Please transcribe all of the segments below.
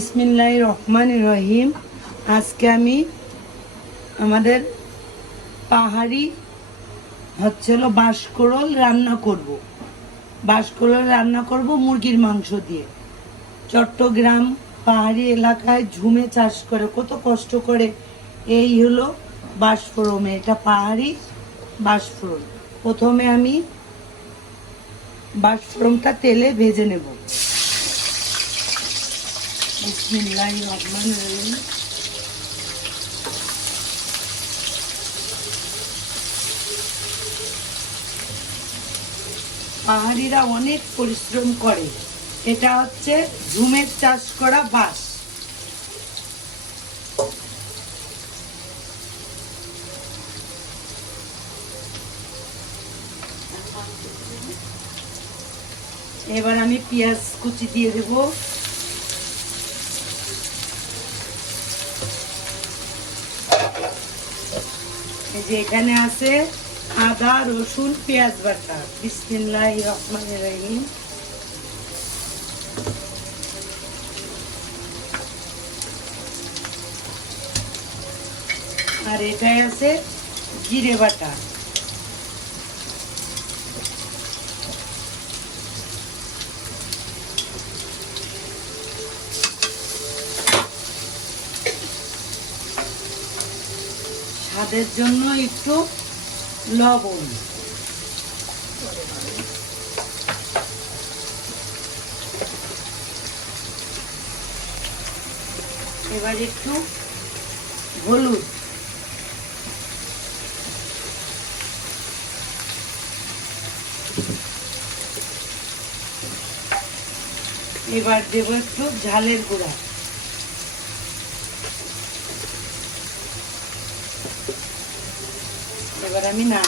বিসমিল্লাহ রহমান রহিম। আজকে আমি আমাদের পাহাড়ি হচ্ছে হলো বাঁশকরল রান্না করব। বাঁশকরল রান্না করব মুরগির মাংস দিয়ে। চট্টগ্রাম পাহাড়ি এলাকায় ঝুমে চাষ করে, কত কষ্ট করে এই হলো বাঁশফোড়মে এটা পাহাড়ি বাঁশফোড়ন। প্রথমে আমি বাঁশফোড়নটা তেলে ভেজে নেব। পাহাড়িরা অনেক পরিশ্রম করে। এটা হচ্ছে ঝুমের চাষ করা বাঁশ। এবার আমি পেঁয়াজ কুচি দিয়ে দেবো। যে এখানে আছে আদা, রসুন, পেঁয়াজ বাটা। বিসমিল্লাহ রহমান রহিম। আর এটাই আছে জিরে বাটা। স্বাদের জন্য একটু লবণ। এবার একটু হলুদ। এবার দেব একটু ঝালের গুঁড়া। এবার আমি না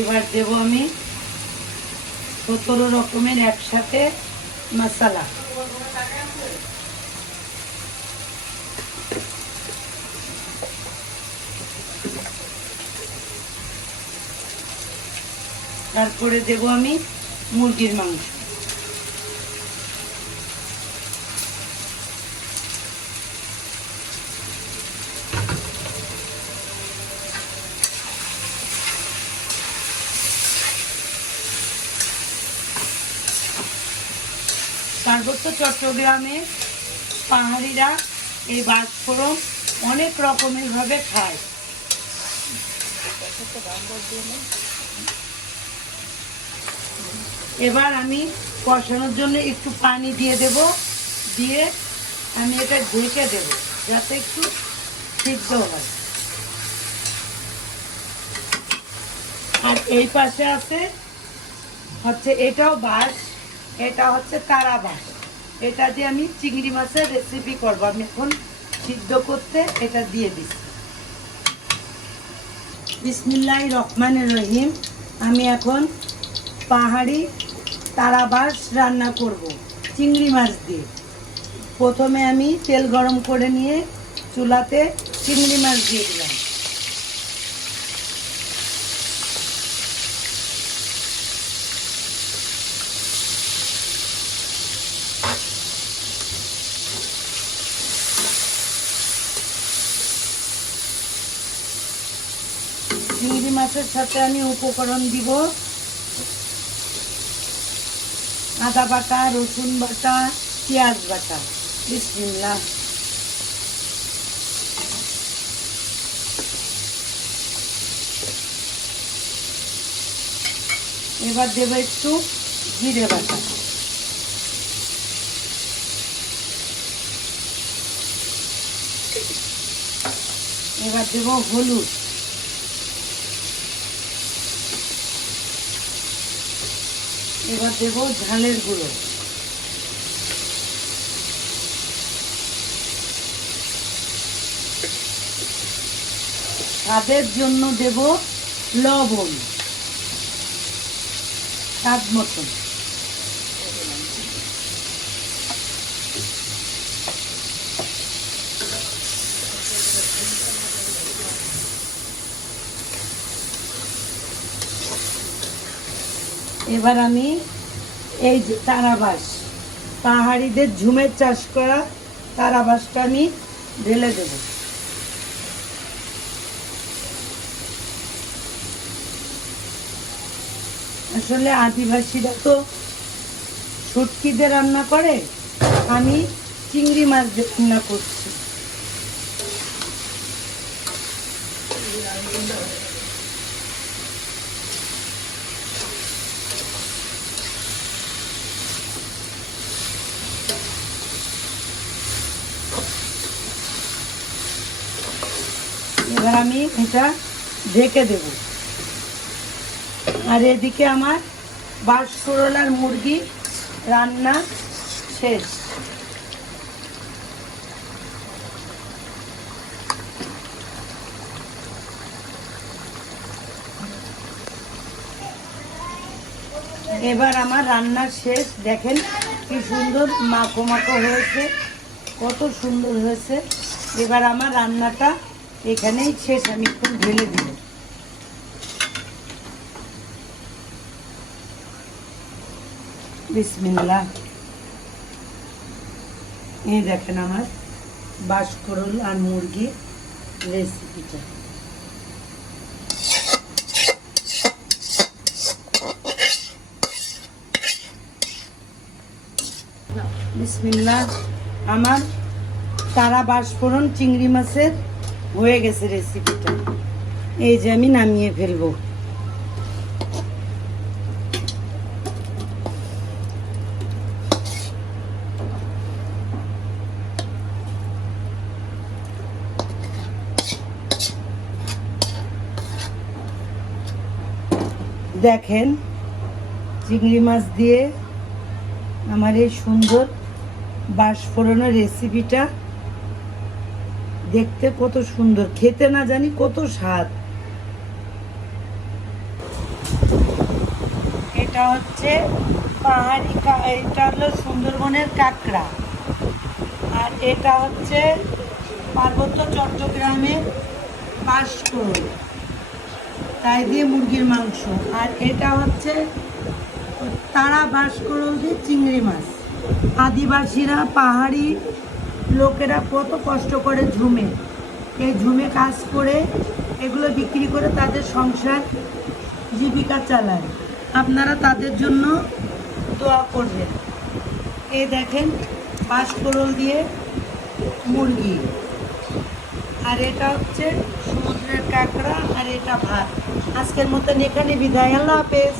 এবার দেব আমি সতেরো রকমের একসাথে মশলা। তারপরে দেব আমি মুরগির মাংস। পার্বত্য চট্টগ্রামে পাহাড়িরা এই বাজফোড়ন অনেক রকমের ভাবে খায়। এবার আমি কষানোর জন্য একটু পানি দিয়ে দেব, দিয়ে আমি এটা ঢেকে দেব যাতে একটু সিদ্ধ হয়। আর এই পাশে আছে হচ্ছে এটাও বাঁশ, এটা হচ্ছে তারা বাঁশ। এটা দিয়ে আমি চিংড়ি মাছের রেসিপি করব। আমি এখন সিদ্ধ করতে এটা দিয়ে দিচ্ছি। বিসমিল্লাহ রহমানের রহিম। আমি এখন পাহাড়ি তারাবাস রান্না করব, চিংড়ি মাছ দিয়ে। প্রথমে আমি তেল গরম করে নিয়ে চুলাতে চিংড়ি মাছ দিয়ে দিলাম। চিংড়ি মাছের সাথে আমি উপকরণ দিব আদা বাটা, রসুন বাটা, পেঁয়াজ বাটা। বিসমিল্লাহ। এবার দেবো একটু জিরে বাটা। এবার দেবো হলুদ। এবার দেব ঝালের গুঁড়ো। তাদের জন্য দেব লবণ স্বাদ মতন। এবার আমি এই যে তারাবাস, পাহাড়িদের ঝুমের চাষ করা তারাবাসটা আমি ঢেলে দেবো। আসলে আদিবাসীরা তো শুটকিতে রান্না করে, আমি চিংড়ি মাছ রান্না করছি। এবার আমি এটা ঢেকে দেব। আর এদিকে আমার বাঁশকুড়লার মুরগি রান্না শেষ। এবার আমার রান্না শেষ। দেখেন কি সুন্দর মাখো মাখো হয়েছে, কত সুন্দর হয়েছে। এবার আমার রান্নাটা এখানেই শেষ, আমি একটু ঢেলে দিব বিসমিল্লা এই দেখেন আমার বাসকরল আর মুরগি রেসিপিটা বিসমিল্লা আমার তারা বাষ্পরণ চিংড়ি মাছের হয়ে গেছে রেসিপিটা এই যে আমি নামিয়ে ফেলব। দেখেন, চিংড়ি মাছ দিয়ে আমার এই সুন্দর বাষ্পরণের রেসিপিটা দেখতে কত সুন্দর, খেতে না জানি কত স্বাদ। এটা হচ্ছে পাহাড়ি এটা হলো সুন্দরবনের কাঁকড়া। আর এটা হচ্ছে পার্বত্য চট্টগ্রামের বাঁশকুড়ুল তাই দিয়ে মুরগির মাংস। আর এটা হচ্ছে তারা বাঁশকুড়ুল দিয়ে চিংড়ি মাছ। আদিবাসীরা পাহাড়ি লোকেরা কত কষ্ট করে ঝুমে। এই ঝুমে কাজ করে এগুলো বিক্রি করে তাদের সংসার জীবিকা চালায়। আপনারা তাদের জন্য দোয়া করবেন। এই দেখেন বাঁশকরল দিয়ে মুরগি। আর এটা হচ্ছে সমুদ্রের কাঁকড়া, আর এটা ভাত। আজকের মতন এখানে বিদায়। আল্লাহ হাফেজ।